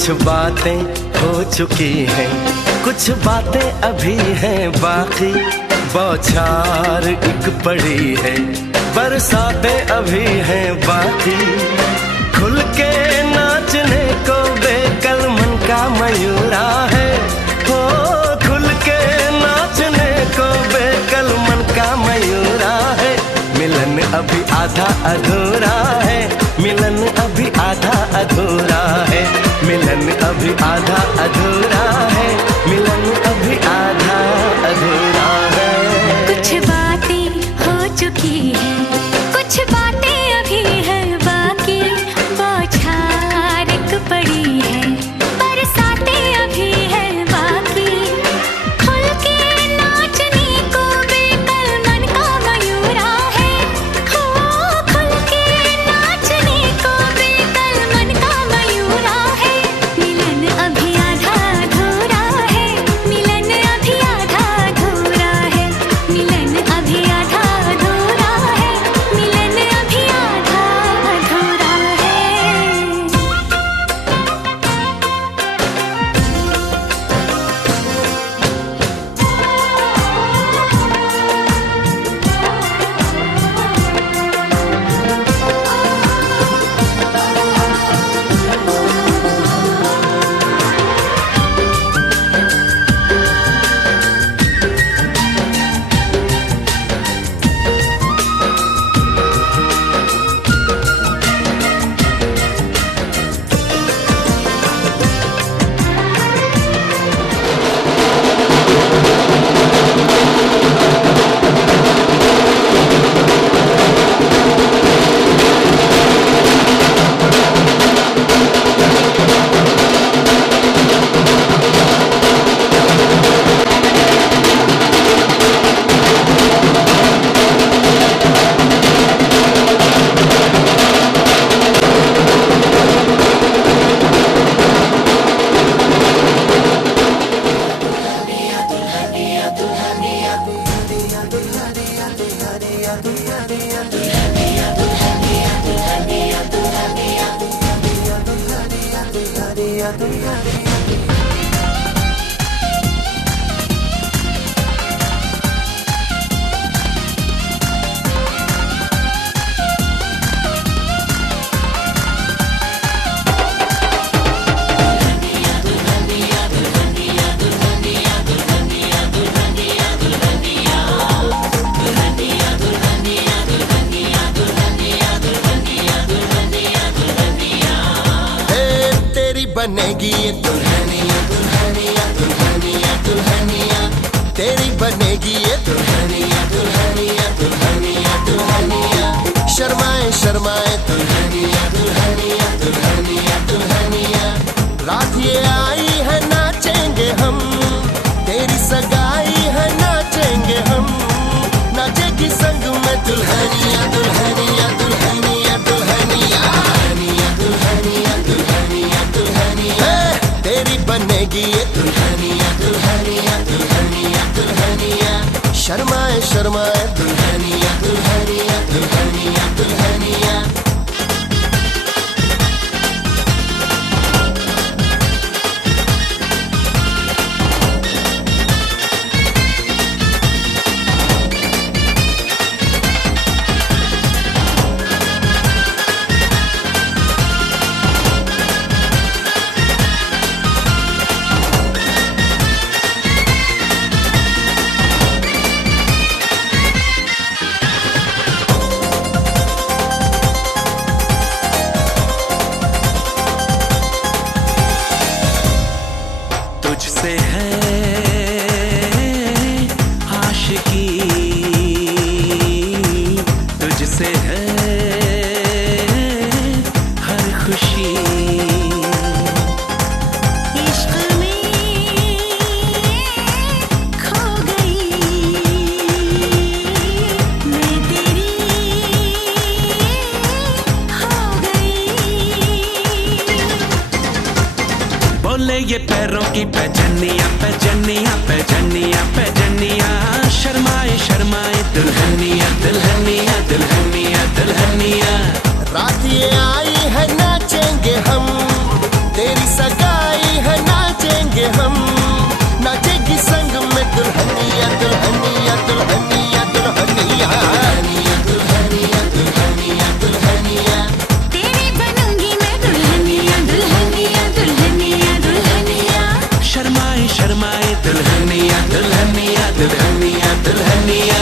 कुछ बातें हो चुकी हैं, कुछ बातें अभी हैं बाकी, बौछार एक पड़ी है, बरसातें अभी हैं बाकी। खुल के नाचने को बेकल मन का मयूरा है, हो खुल के नाचने को बेकल मन का मयूरा है। मिलन अभी आधा अधूरा है, मिलन आधा अधूरा है, मिलन अभी आधा अधूरा है। कुछ बातें हो चुकी है, कुछ बातें अभी है बाकी, बौछार एक पड़ी है, बरसातें अभी है बाकी। खुल के नाचने को बेकल मन का मयूरा है, हो खुल के नाचने को बेकल मन का मयूरा है। मिलन अभी आधा अधूरा है, मिलन अभी आधा अधूरा है, मिलन अभी आधा अधूरा है, मिलन अभी आधा अधूरा है। बनेगी ये दुल्हनिया दुल्हनिया दुल्हनिया दुल्हनिया, तेरी बनेगी ये दुल्हनिया दुल्हनिया दुल्हनिया दुल्हनिया। शर्माए शर्माए दुल्हनिया दुल्हनिया दुल्हनिया दुल्हनिया, रात ये आई है नाचेंगे हम, तेरी सगाई है नाचेंगे हम, नाचेगी संग में दुल्हनिया दुल्हनिया दुल्हनिया दुल्हनिया दुल्हनिया दुल्हनिया दुल्हनिया, तेरी बनेगी ये दुल्हनिया दुल्हनिया दुल्हनिया दुल्हनिया। शर्माए शर्माए दुल्हनिया दुल्हनिया दुल्हनिया दुल्हनिया। तुझसे है आशिकी, तुझसे है हर खुशी, इश्क में खो गई मैं, तेरी हो गई। बोले ये पैरों की पैजनिया पैजनिया पैजनिया पैजनिया, शर्माए शर्माए दुल्हनिया दुल्हनिया दुल्हनिया दुल्हनिया। रात ये आई है नाचेंगे हम, तेरी सगाई है नाचेंगे हम, नाचेगी संग में दुल्हनिया दुल्हनिया दुल्हनिया दुल्हनिया दुल्हनिया दुल्हनिया दुल्हनिया। तेरी बनूंगी मैं दुल्हनिया दुल्हनिया दुल्हनिया दुल्हनिया। शर्माए शर्माए दुल्हनिया दुल्हनिया दुल्हनिया दुल्हनिया।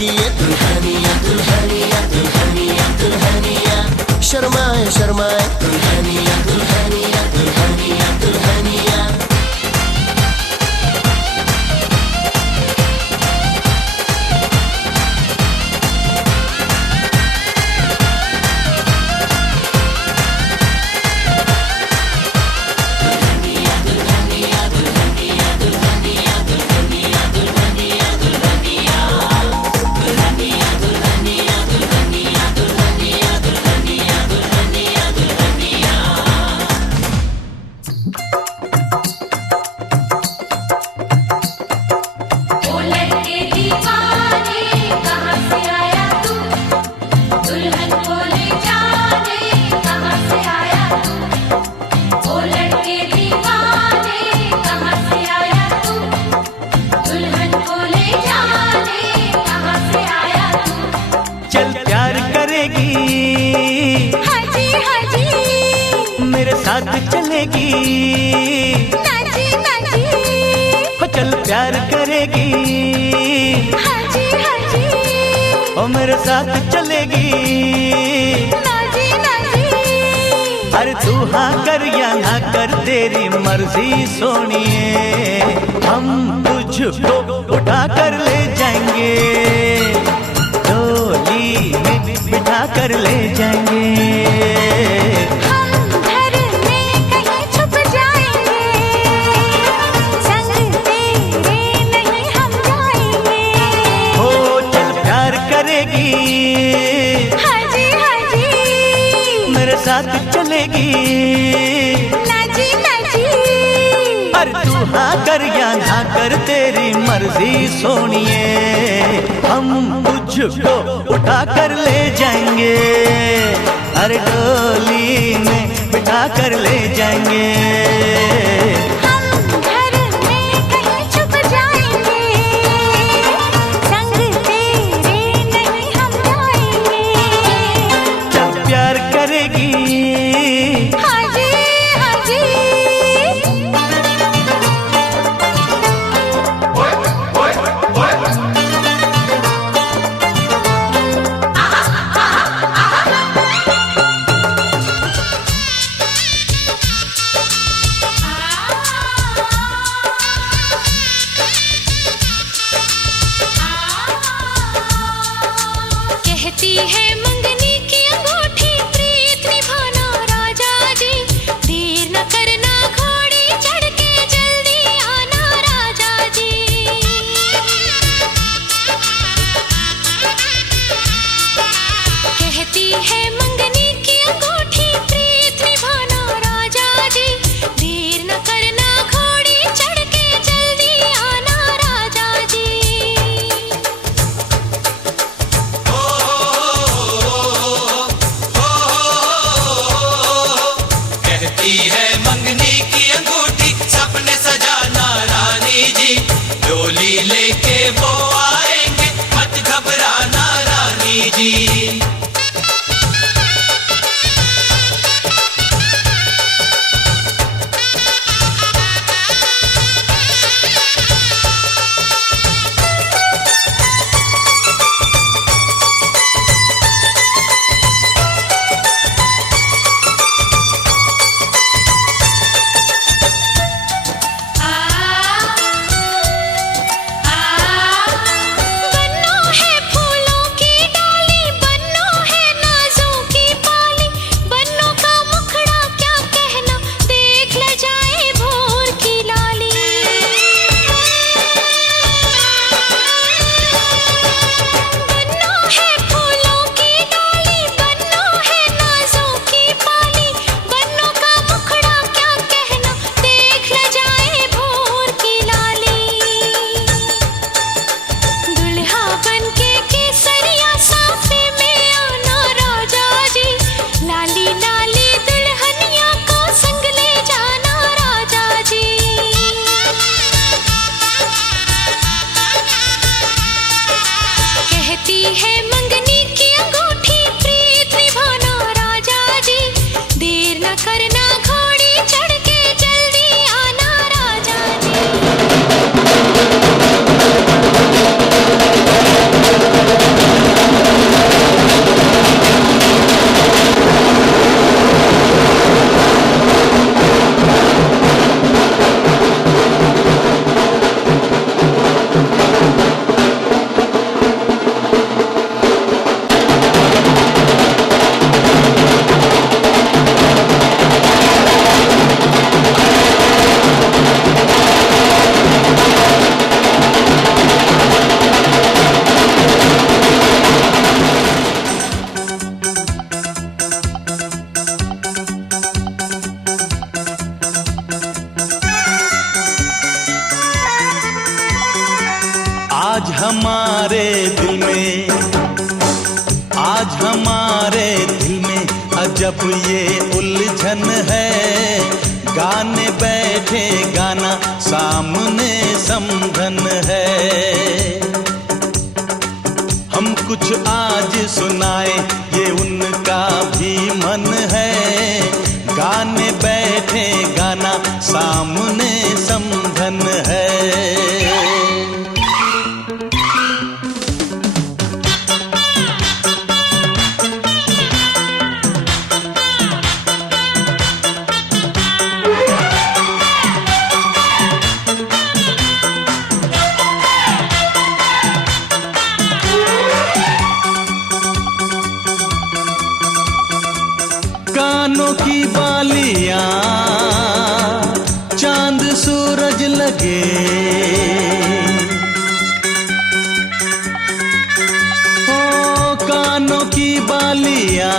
की ये दुल्हनिया दुल्हनिया दुल्हनिया दुल्हनिया, शर्माए शर्माए दुल्हनिया दुल्हनिया दुल्हनिया दुल्हनिया। मेरे साथ चलेगी, नाची नाची, हो चल प्यार करेगी, हाजी हाजी, ओ मेरे साथ चलेगी, नाची नाची। अरे तू हाँ कर या ना कर तेरी मर्जी सोनिए, हम तुझको उठा कर ले जाएंगे, डोली में बिठा कर ले जाएंगे। हाजी हाजी, मेरे साथ चलेगी, नाची नाची। अरे तू हाँ कर या ना कर तेरी मर्जी सोनिए, हम तुझको उठा कर ले जाएंगे, अरे डोली में बिठा कर ले जाएंगे। आज हमारे दिल में, आज हमारे दिल में अजब ये उलझन है। गाने बैठे गाना सामने समधन है। हम कुछ आज सुनाए ये उनका भी मन है। गाने बैठे गाना सामने समधन है। कानों की बालियां चांद सूरज लगे। ओ कानों की बालियां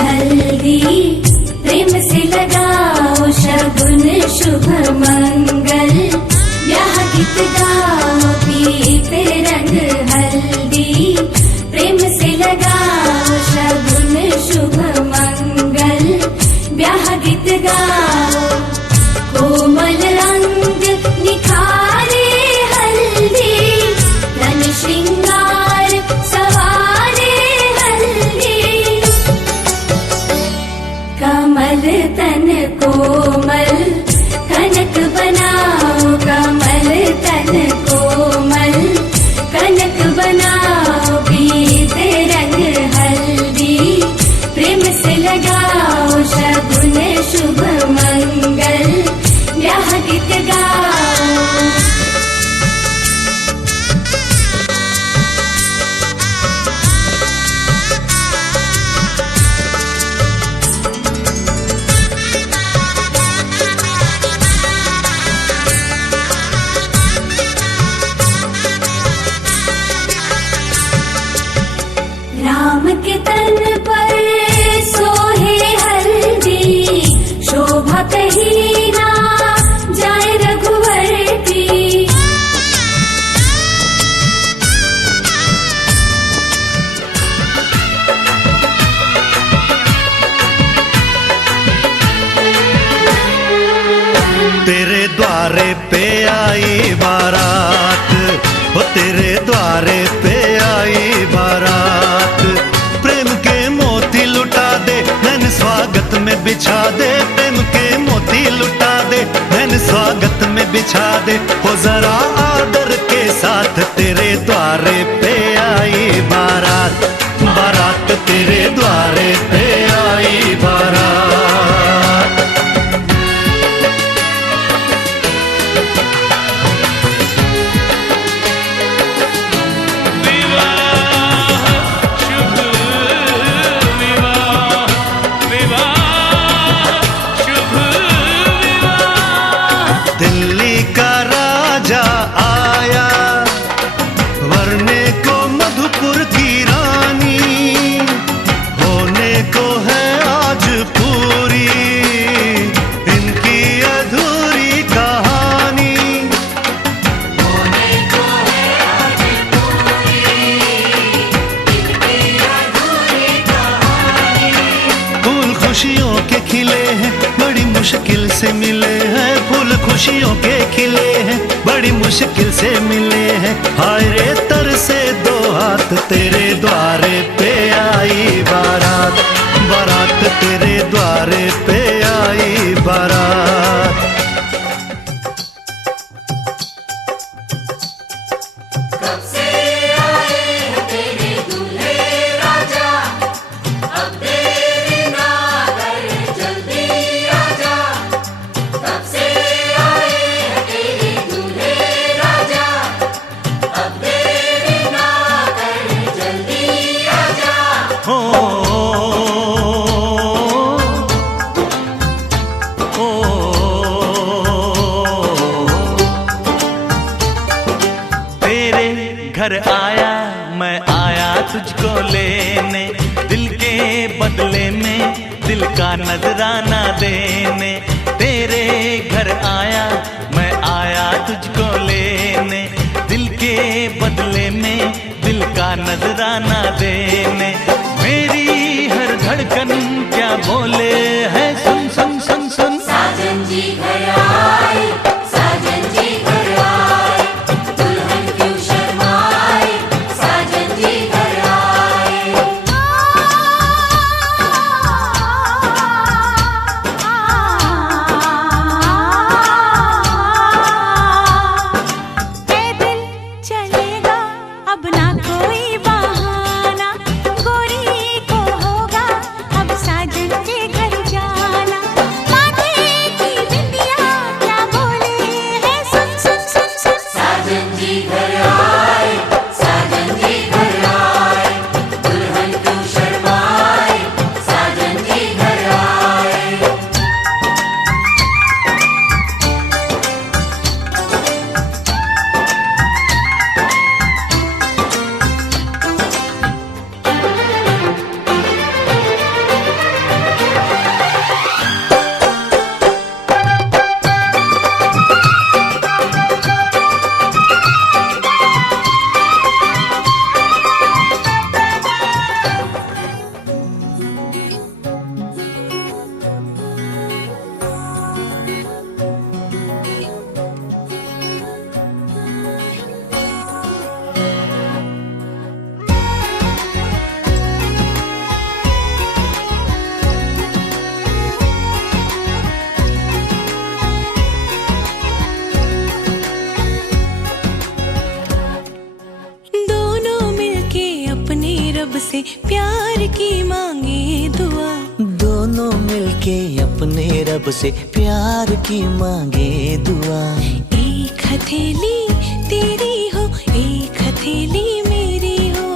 हल्दी प्रेम से लगाओ शगुन शुभ मंगल ब्याह गीत गाओ पीते रंग हल्दी प्रेम से लगाओ शगुन शुभ मंगल ब्याह गीत गाओ कोमल अंग निखारे हल्दी तन श्रृंगार सवारे हल्दी कमल तन कोमल कनक बनाओ कमल तन कोमल कनक बनाओ पीते रंग हल्दी प्रेम से लगाओ शगुन शुभ मंगल ब्याह गीत गाओ राम के तन पर सोहे हल्दी शोभा कहीं ना जाए रघुवर की तेरे द्वारे पे आई बारात, हो तेरे द्वारे पे आई बारात। प्रेम के मोती लुटा दे नैन स्वागत में बिछा दे, प्रेम के मोती लुटा दे नैन स्वागत में बिछा दे। हो जरा आदर के साथ तेरे द्वारे पे आई बारात, बारात तेरे द्वारे पे आई बारात। दिल्ली का राजा आया वरने को मधुपुर की रानी, होने को है आज पूरी इनकी अधूरी कहानी। होने को है आज पूरी इनकी अधूरी कहानी। फूल खुशियों के खिले हैं बड़ी मुश्किल से मिले हैं, फूल खुशियों के खिले हैं बड़ी मुश्किल से मिले हैं। हाय रे तर से दो हाथ तेरे द्वारे पे आई बारात, बारात तेरे द्वारे पे आई बारात। कब से आए हैं तेरे दूल्हे राजा, अब देरी ना कर जल्दी आजा। कब से आए हैं तेरे दूल्हे राजा, अब देरी ना कर जल्दी आजा। हो तेरे घर आया मैं आया तुझको लेने, दिल के बदले में दिल का नजराना देने। तेरे घर आया मैं आया तुझको लेने, दिल के बदले में दिल का नजराना देने। मेरी हर धड़कन क्या बोले है सुन सुन सुन सुन। साजन जी घर आए, साजन जी घर आए, दुल्हन क्यों शर्माए, साजन जी घर आए। पैदल चलेगा अब ना कोई बहाना, गोरी को होगा अब साजन के घर से प्यार की मांगे दुआ। दोनों मिलके अपने रब से प्यार की मांगे दुआ। एक हथेली तेरी हो, एक हथेली मेरी हो।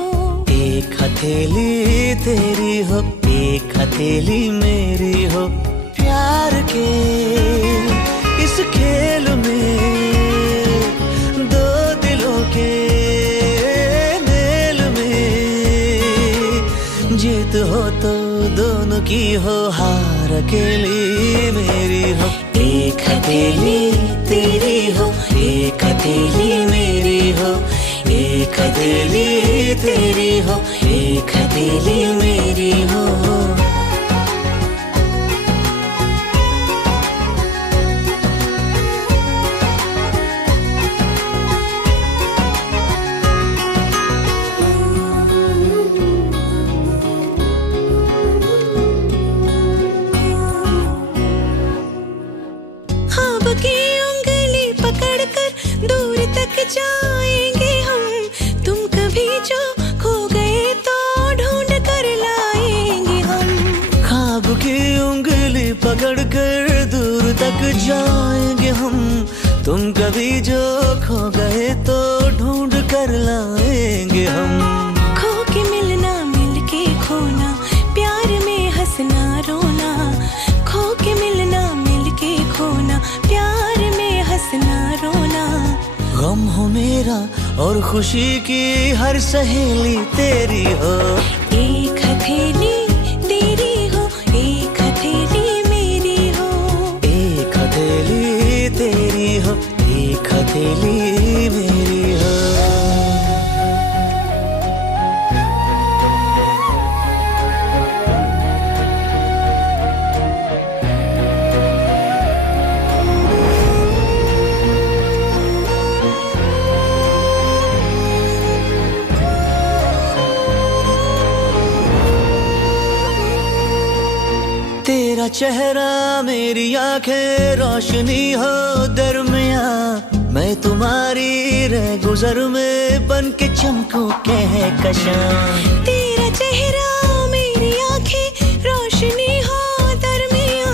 एक हथेली तेरी हो, एक हथेली मेरी हो। प्यार के इस खेल में दो दिलों के मेल में जीत हो तो दोनों की हो, हार अकेली मेरी हो। एक हथेली तेरी हो, एक हथेली मेरी हो। एक हथेली तेरी हो, एक हथेली मेरी हो। ख्वाब की उंगली पकड़कर दूर तक जाएंगे हम। तुम कभी जो खो गए तो ढूंढ कर लाएंगे हम। ख्वाब की उंगली पकड़कर दूर तक जाएंगे हम। तुम कभी जो खो गए तो ढूंढ कर लाएंगे हम। खो के मिलना, मिल के खोना, प्यार में हंसना रोना। खो के मिलना, मिल के खोना, प्यार में हंसना रोना। गम हो मेरा और खुशी की हर सहेली तेरी हो। एक हथेली तेरी हो, एक हथेली मेरी हो। एक हथेली तेरी हो, एक हथेली मेरी हो। तेरा चेहरा मेरी आंखें रोशनी हो दरमिया। मैं तुम्हारी रह गुजर में बन के चमकूं कहकशां। तेरा चेहरा मेरी आंखें रोशनी हो दरमिया।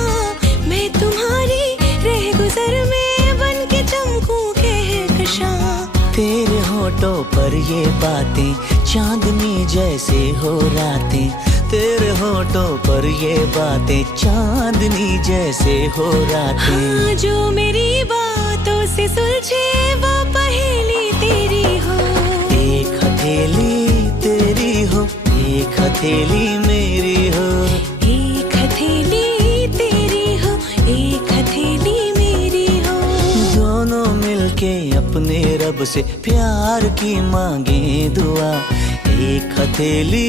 मैं तुम्हारी रह गुजर में बन के चमकूं कहकशां। तेरे होठों पर ये बातें चांदनी जैसे हो रातें। तेरे होठों पर ये बातें चांदनी जैसे हो रातें। हाँ, जो मेरी बातों से सुलझे वो पहेली तेरी हो। एक हथेली तेरी हो, एक हथेली मेरी हो। एक हथेली तेरी हो, एक हथेली मेरी हो। दोनों मिलके अपने रब से प्यार की मांगे दुआ। एक हथेली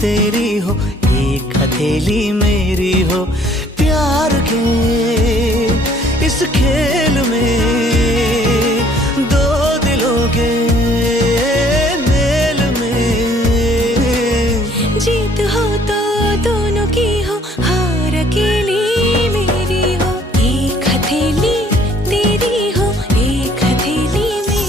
तेरी हो, एक हथेली मेरी हो। प्यार के इस खेल में दो दिलों के मेल में जीत हो तो दोनों की हो, हार अकेली मेरी हो। एक हथेली तेरी हो, एक हथेली मेरी।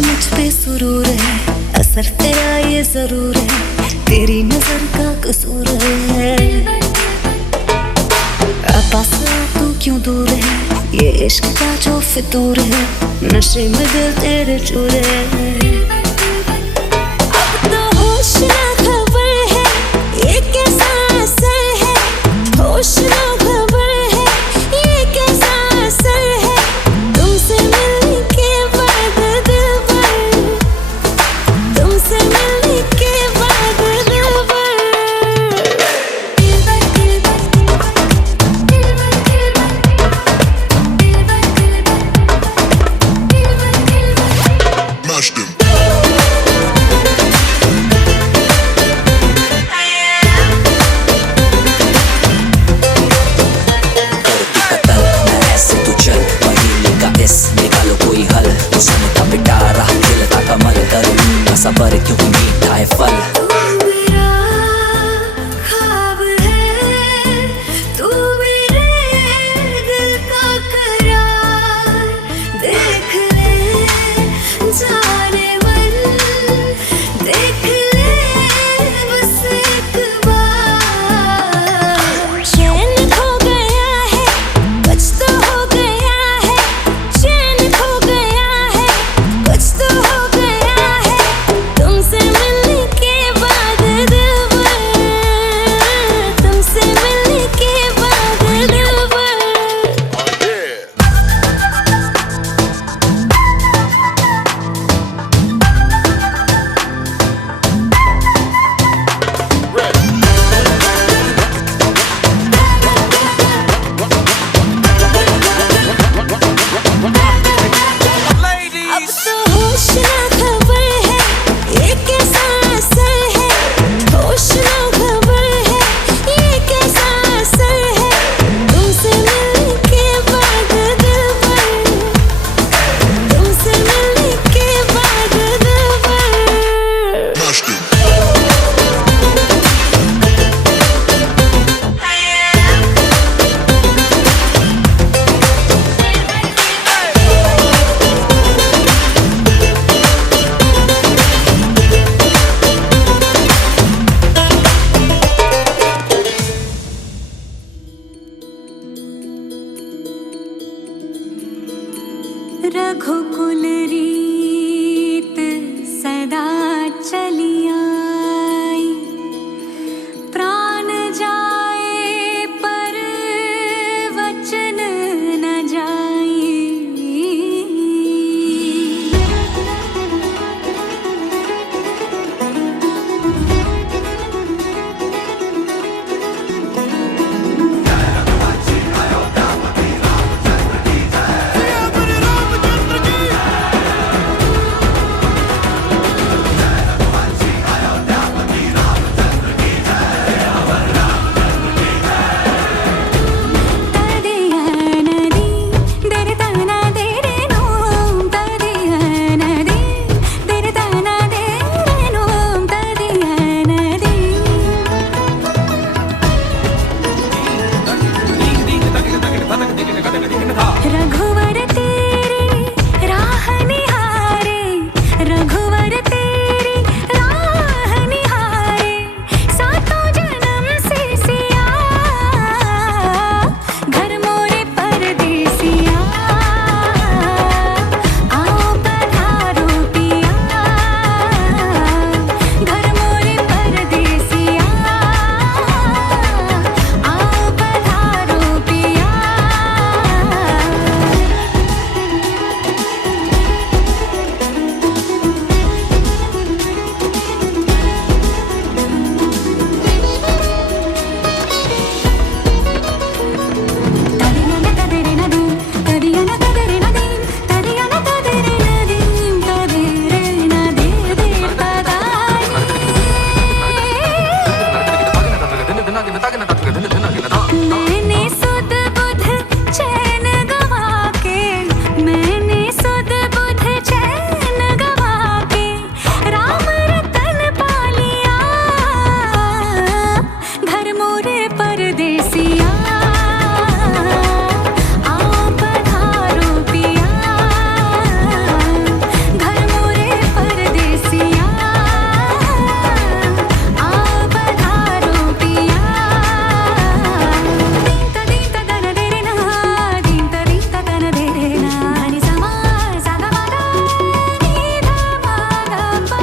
मुझ पे सुरूर है, असर तेरा ये जरूर है, तेरी नजर का कसूर है। पास तू क्यों दूर है, ये इश्क का जो फितूर है, नशे में दिल तेरे चूर है। अब तो होश ना खबर है, ये कैसा असर है, होश ना खबर है, ये कैसा असर है, तुमसे मिलने के बाद दिल भर, तुमसे मिलने के बाद दिल भर, दिल भर, दिल भर, दिल भर, दिल भर, दिल भर, दिल भर, दिल भर, दिल भर। रघुकुल रीत सदा चली आई, प्राण जाए पर वचन न जाए। रघुवर तेरी राह निहारे, रघुवर तेरी राह निहारे, सातों जन्म से सिया, घर मोरे परदेसिया, आओ पधारो पिया, घर मोरे परदेसिया, आओ पधारो पिया। मैंने सुध बुध चैन गवा के, मैंने सुध बुध चैन गवा के, राम रतन पा लिया, घर मोरे परदेसिया, आओ पधारो पिया, घर मोरे परदेसिया, आओ पधारो पिया। दींता दींता दन दे रे ना, दींता दींता दन दे रे ना, नि सा मा सा गा मा गा, नि धा मा गा पा,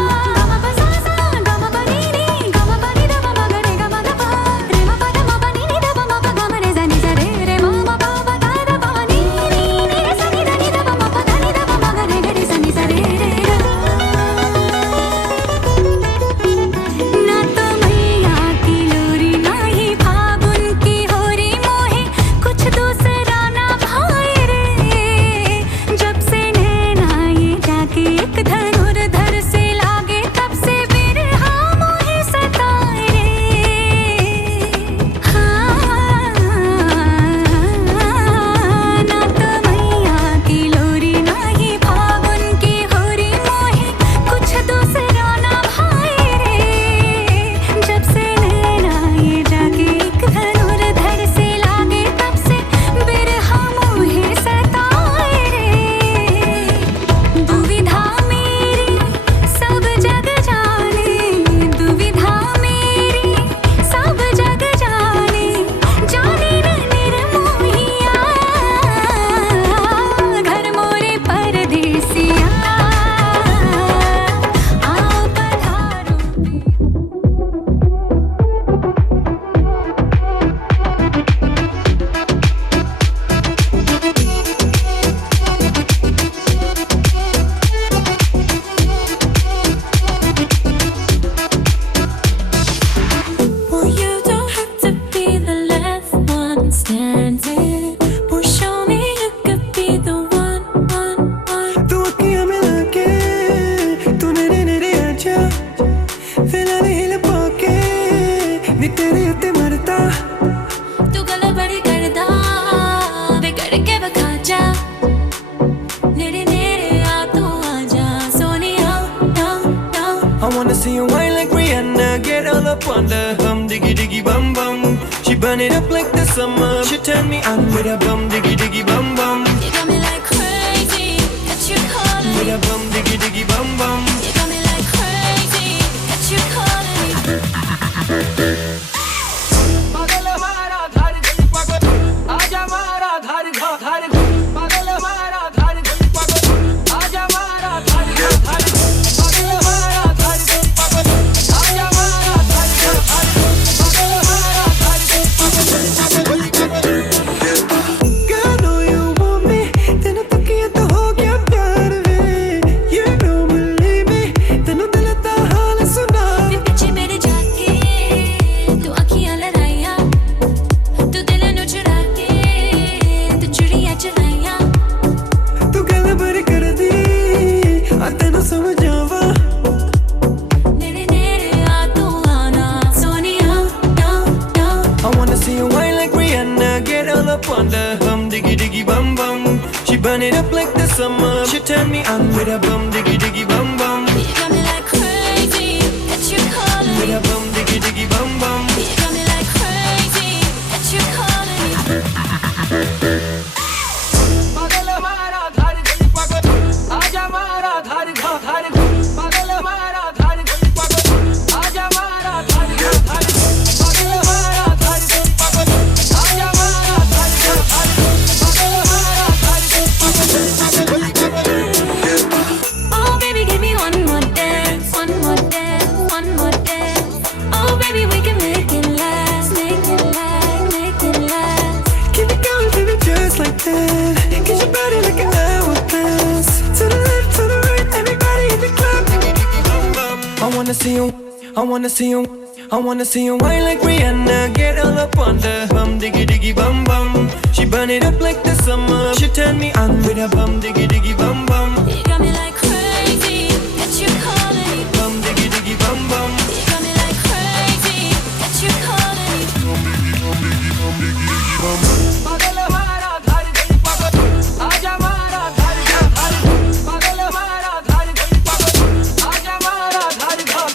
मा पा सा सा गा मा पा नि नि, गा मा पा नि धा मा मा गा रे गा मा गा पा, रे मा पा धा मा पा नि नि धा मा पा गा मा रे सा नि सा रे मा मा पा पा धा धा पा नि नि नि रे सा नि धा नि धा मा मा पा धा नि धा मा मा गा रे गा रे सा नि सा रे गा। ना तो मैया की लोरी, ना ही फागुन की होरी, मोहे कुछ दूसरा ना भाए रे, जब से नैना ये जाके एक धनुर्धर से लागे, तब से बिरहा मोहे सताए रे। हाँ, ना तो मैया की लोरी, ना ही फागुन की होरी, मोहे कुछ दूसरा ना भाए रे, जब से नैना ये जाके एक धनुर्धर से लागे, तब से बिरहा मोहे सताए रे। दुविधा मेरी सब जग जाने, दुविधा मेरी सब जग जाने, जाने न निर्मोहिया, घर मोरे परदेसिया, आओ पधारो। Well, you don't have to be the last one standing. Well, show me you could be the one. तू अखियां मिला के तू नेरे नेरे आजा, फिलहाल हिल पाके नी तेरे उत्ते मरदा, तू गला बड़ी करदा, बिगड़ के बखा जा, नेरे नेरे आ तू आजा, सोनिया ना ना। I wanna see you whine like Rihanna, get all up on the bum diggy diggy bum bum. She burn it up like the summer, she turn me on with a bum diggy diggy bum bum, You got me like crazy, got you calling with me. a bum diggy diggy bum bum. You got me like crazy, got you calling me. पागल हमारा घर गली पागल, आजा हमारा घर घर घर, पागल हमारा घर गली पागल, see you whine like Rihanna, get all up on the hum diggy diggy bum bum. She burn it up like the summer. She turn me on with a bum diggy diggy bum bum. You got me like crazy, that you calling With me. a bum diggy diggy bum bum. You got me like crazy, that you calling me. पागल हमारा धारी धनी पागल आजा हमारा धारी धारी पागल हमारा धारी धनी पागल आजा हमारा धारी धारी पागल हमारा धारी धनी पागल आजा हमारा धारी धारी पागल हमारा धारी धनी Oh baby, give me one more dance, one more dance, one more dance. Oh baby, we can make it last, make it last, make it last. Keep it going, keep it just like that. Get your body like an hourglass. To the left, to the right, everybody in the club. Diggy diggy bum bum. I wanna see you, I wanna see you, I wanna see you whine like Rihanna, get all up on the hum diggy diggy bum bum. She burn it up like the summer. She turn me on with a bum diggy diggy bum bum. You got me like crazy, that you calling me. Bum diggy diggy bum bum. You got me like crazy, that you calling me. पागल हमारा धारी धनी पागल आजा हमारा धारी धारी पागल हमारा धारी धनी पागल आजा हमारा धारी धारी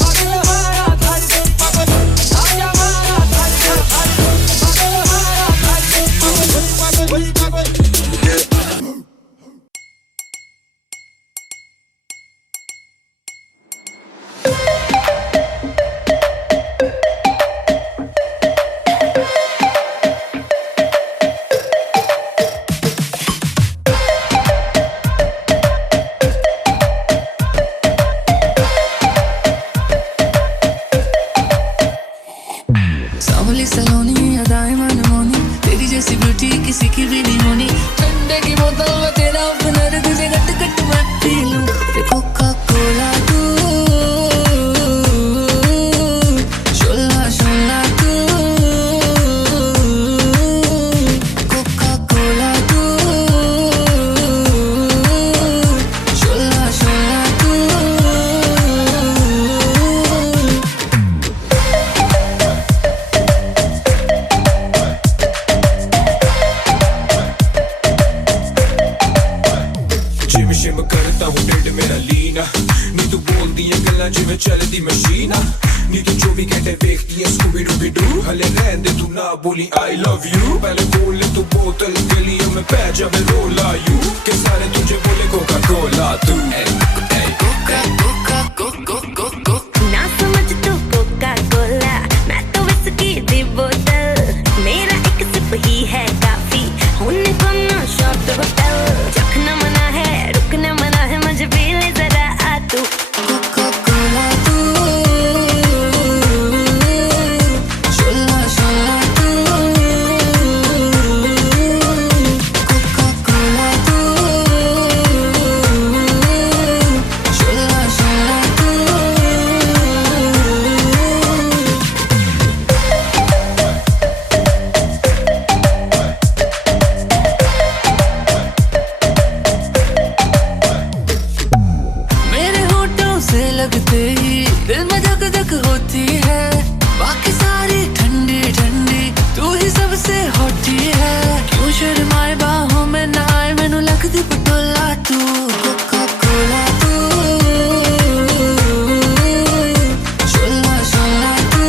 पागल हमारा धारी धनी पागल आजा हमारा धारी धारी पागल हमारा धारी सांवली सलोनी अदाएं मनमोनी तेरी जैसी ब्यूटी किसी की भी नहीं होनी ठंडे की बोतल में तेरा अपनर तुझे गट गट मैं पी लूं कोका कोला तू शोला शोला तू कोका कोला तू शोला शोला तू जिम शिम करता हूँ टेढ़ मेरा लीना नी तू बोलती है गल्ला जिमें चलती मशीन नी तू 24 घंटे देखती है स्कूबी डूबी डू हले रहन दे तू ना बोली आई लव यू पहले बोल ले तू बोतल गलियों में पै जावे रोला यू के सारे तुझे बोले कोका कोला तू कोका कोका कोका कोका ना समझ तू कोका कोला, मैं तो विस्की दी बोतल। मेरा एक सिप ही है काफी, होने को ना शॉट होटल। चखना मना है, रुकना मना है, मुझे पी ले जरा आ तू। कोका कोला तू शोला शोला तू कोका कोला तू शोला शोला तू मेरे होठों से लगते ही दिल में धक धक होती है बाकी सारी ठंडी ठंडी तू ही सबसे होती है क्यों शर्माए बाहों में ना आए मैनू लगती पटोला तू कोका कोला तू शोला शोला तू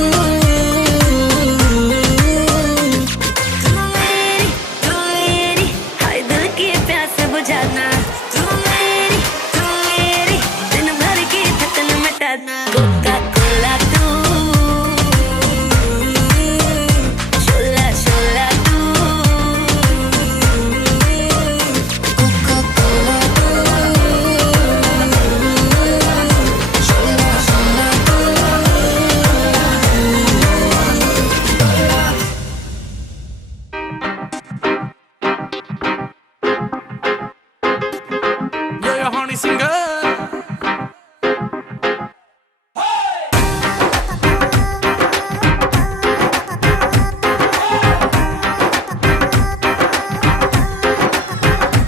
तू मेरी हाय दिल की प्यास बुझाना। तू मेरी दिन भर की थकन मिटाना। कोका कोला तू शोला शोला तू कोका कोला तू शोला शोला तू Yo yo honey singer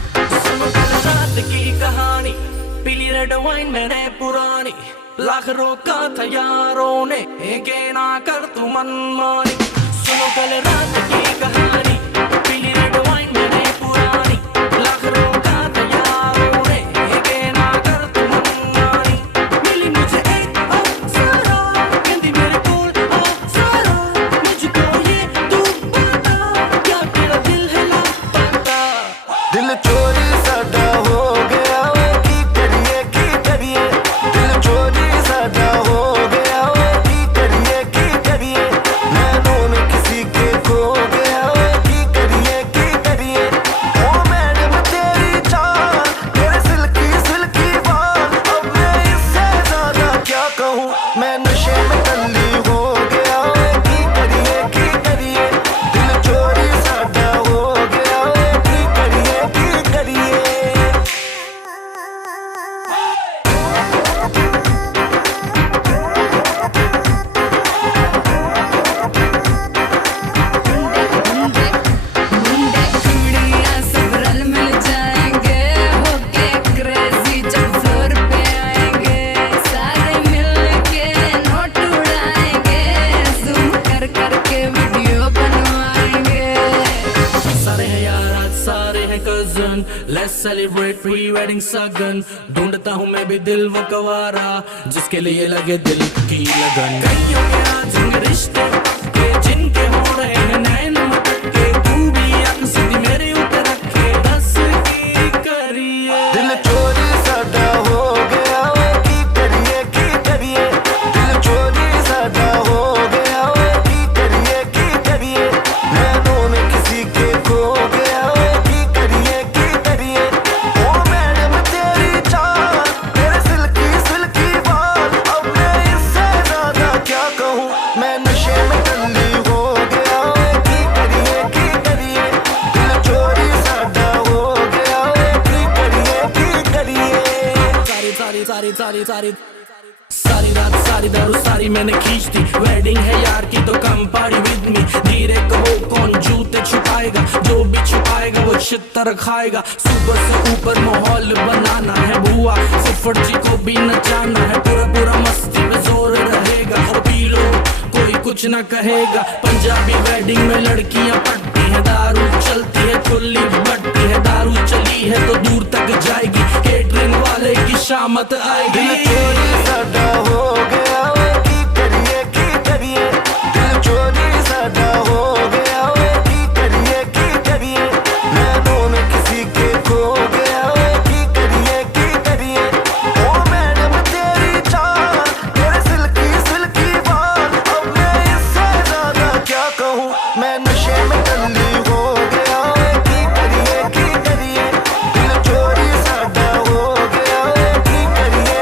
रात की कहानी पीली रेड वाइन मैंने पुरानी लाख रोका था यारों ने के ना कर तू मनमानी सुनो सन, let's celebrate pre-wedding सगन। ढूंढता हूँ मैं भी दिल वो कवारा जिसके लिए लगे दिल की लगन। कईयों के आज रिश्ते पक्के जिनके हो रहे हैं नैन मटके, तू भी अक सीधी मेरे ऊपर रखे दस की करिए। दिल चोरी साडा हो गया वे की करिए दिल चोरी साडा हो गया वे की करिए नैनों में किसी के खो गया वे की करिए ओ मैडम तेरी चाल तेरे सिल्की बाल अब मैं इससे ज्यादा क्या कहूँ मैं नशे में टल्ली हो गया वे की करिए दिल चोरी साडा हो गया वे की करिए सारी रात सारी दारू सारी मैंने खींच दी। वेडिंग है यार की तो कम पार्टी विद मी। धीरे कहो कौन जूते छुपाएगा, जो भी छुपाएगा वो छितर खाएगा। सुपर से ऊपर माहौल बनाना है बुआ, फुफड़ जी को भी नचाना है। पूरा मस्ती में जोर रहेगा और पी लो कोई कुछ ना कहेगा। पंजाबी वेडिंग में लड़कियां पटती है, दारू चलती है खुली बटती है। दारू चली है तो दूर तक जाएगी, केटरिंग वाले की शामत आएगी। दिल चोरी साडा हो गया वे की करिए दिल चोरी साडा हो गया वे की करिए नैनों में किसी के खो गया वे की करिए ओ मैडम तेरी चाल तेरे सिल्की बाल अब मैं इससे ज्यादा क्या कहूँ मैं नशे में टल्ली हो गया वे की करिए दिल चोरी साडा हो गया वे की करिए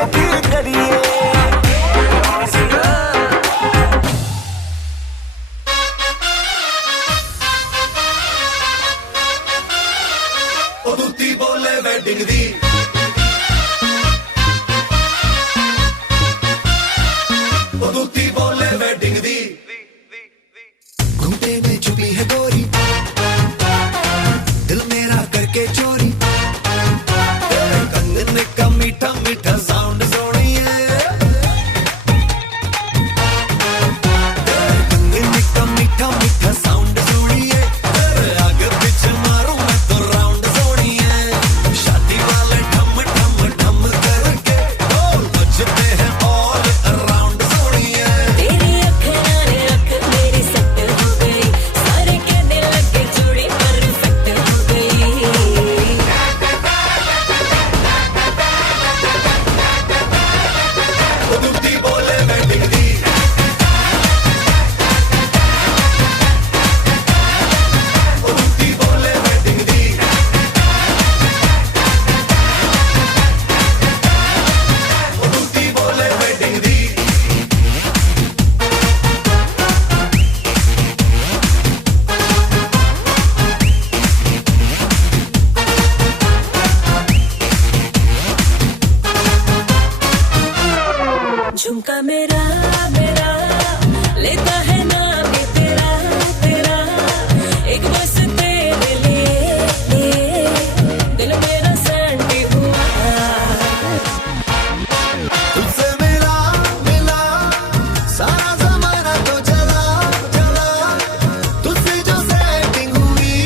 ओ दूती बोले वेडिंग दी, ओ दूती बोले वेडिंग दी। घूंटे में छुपी है गोरी दिल मेरा करके चोरी तेरे कंगन का मीठा मीठा साउंड सोनिए तेरे कंगन का मीठा मीठा साउंड सोनिए तेरे आगे पीछे मारूं मैं तो राउंड सोनिए। शादी वाले ठम ठम ठम करके ढोल बजते हैं ऑल अराउंड सोनिए। तेरी अखियाँ ने अख मेरी सट हो गई, सारे कहने लगे जोड़ी परफेक्ट हो गई। ओ दूती बोले वेडिंग दी, ओ दूती बोले वेडिंग दी, ओ दूती बोले वेडिंग दी। झुमका मेरा मेरा लेता है नाम ये तेरा एक बस तेरे लिए दिल मेरा सैंडी हुआ। तुझसे मिला सारा ज़माना तो चला तुझसे जो सेटिंग हुई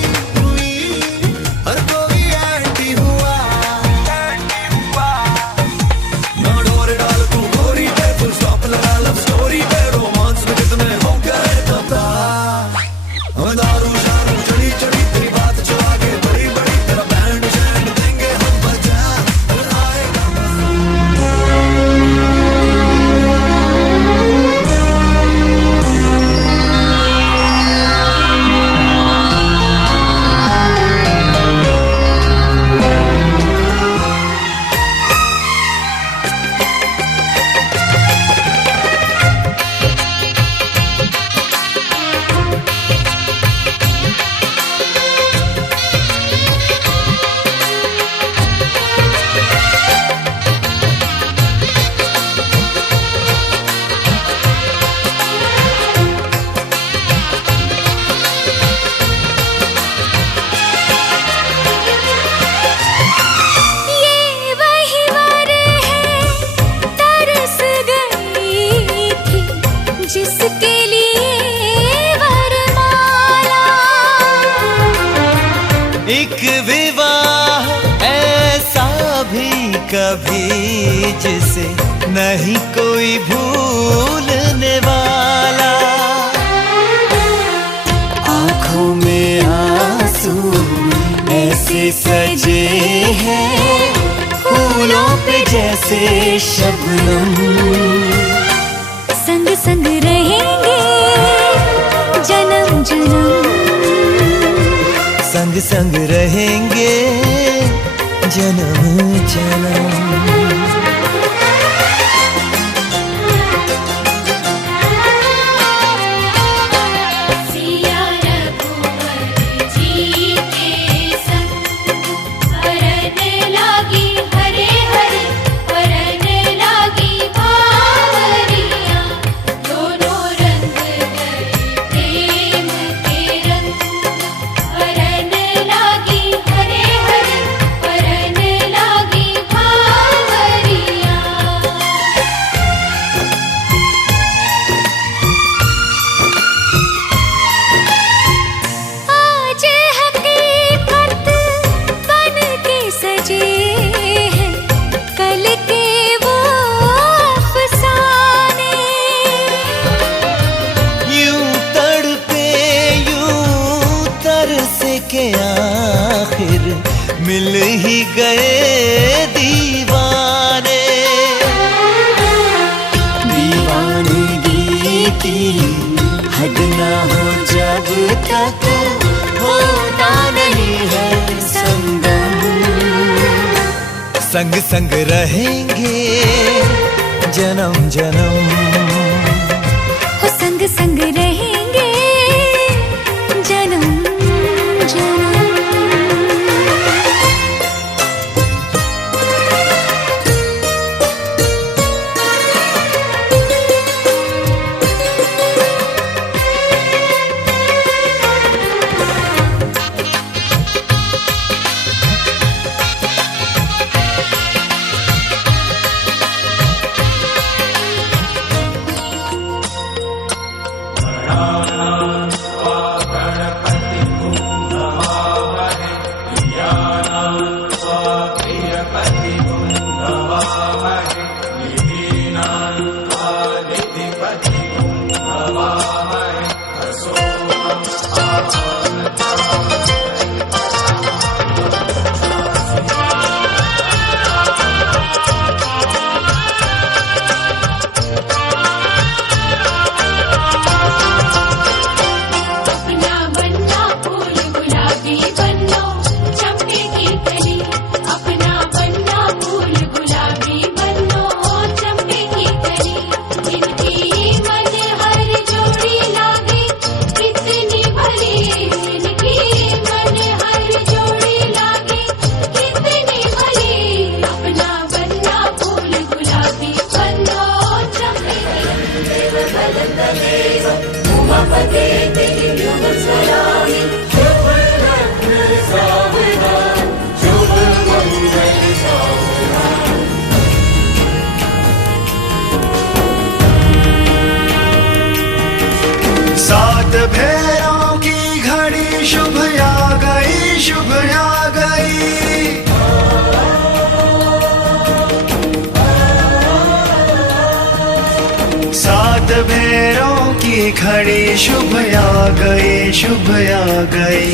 हर कोई एंटी हुआ। ना डोरे डाल तू गोरी पे फुल स्टॉप लगा लव स्टोरी पे रोमांस में कितने हो गए तबला। हमें दारू शारू चढ़ी तेरी बात चला के बड़ी तेरा बैंड शैंड देंगे हम बजा आएगा ये वही वर है तरस गई थी जिसके लिए वरमाला। एक विवाह कभी जिसे नहीं कोई भूलने वाला। आंखों में आंसू ऐसे सजे हैं फूलों पे जैसे शबनम। संग संग रहेंगे जन्म जन्म, संग संग रहेंगे जन्म जन्म। सिया रघुवर जी के संग हरने लागी हरे हरे, हरने लागी बावरियां। दोनों रंग गए प्रेम के रंग, हरने लागी हरे हरे, हरने लागी बावरियां। आज हकीकत बन के सजे हैं कल के वो अफसाने। यूं तड़पे यूं तरसे के आखिर मिल ही गए दीवाने। दीवानगी की हद ना हो जब तक होता नहीं है संगम। संग संग रहेंगे जन्म जन्म। हो संग संग रहेंगे जन्म जन्म। अपना बनना फूल गुलाबी बनो चंपे की कली, अपना बनना फूल गुलाबी बनो चंपे की कली। इनकी मन हर जोड़ी लागे कितनी भली, इनकी मन हर जोड़ी लागे कितनी भली। अपना बनना फूल गुलाबी बनो चंपे सात फेरों की घड़ी शुभ आ गई, शुभ आ गई। सात फेरों की घड़ी शुभ आ गई, शुभ आ गई।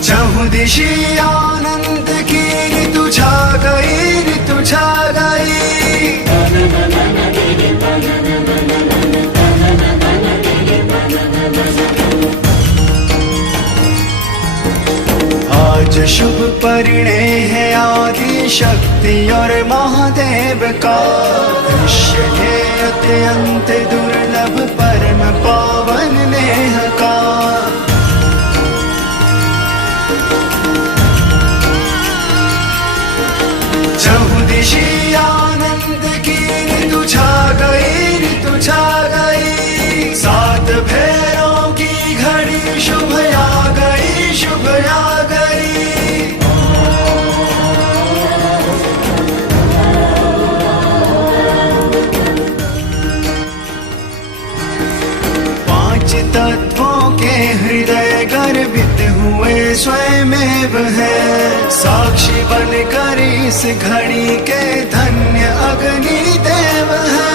चहुं दिशि आनंद की ऋतु छा गई, ऋतु छा गई। आज शुभ परिणय है आदि शक्ति और महादेव का। दृश्य है अत्यंत दुर्लभ परम पावन नेह का। चहुं दिशि आनंद की ऋतु छा गई, ऋतु छा गई। सात फेरों की घड़ी शुभ आ गई, शुभ आ गई। स्थापित हुए स्वयमेव है, साक्षी बनकर इस घड़ी के धन्य अग्नि देव है।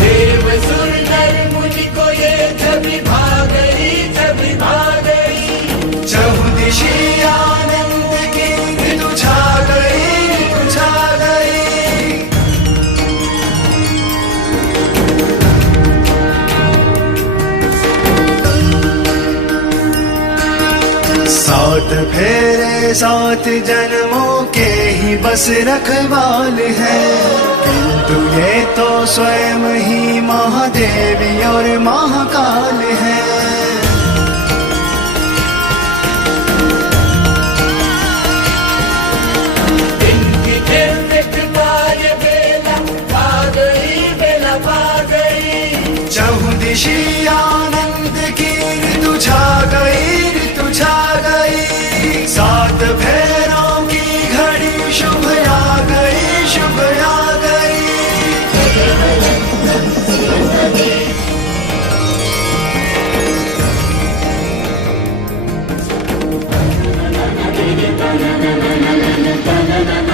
देव सुर नर मुनि को ये छवि भा गई, छवि भा गई। चहुदिशी आनंद की ऋतु छा गई, ऋतु छा गई। सात फेरे सात जन्मों के ही बस रखवाल है, किंतु ये तो स्वयं ही महादेवी और महाकाल है। इनकी दिव्य कृपा ये बेला पा गई, बेला पा गई। चहुदिशी आनंद की ऋतु छा गई, ऋतु छा गई। सात फेरों की घड़ी शुभ आ गई, शुभ आ गई। na na na na na na na na na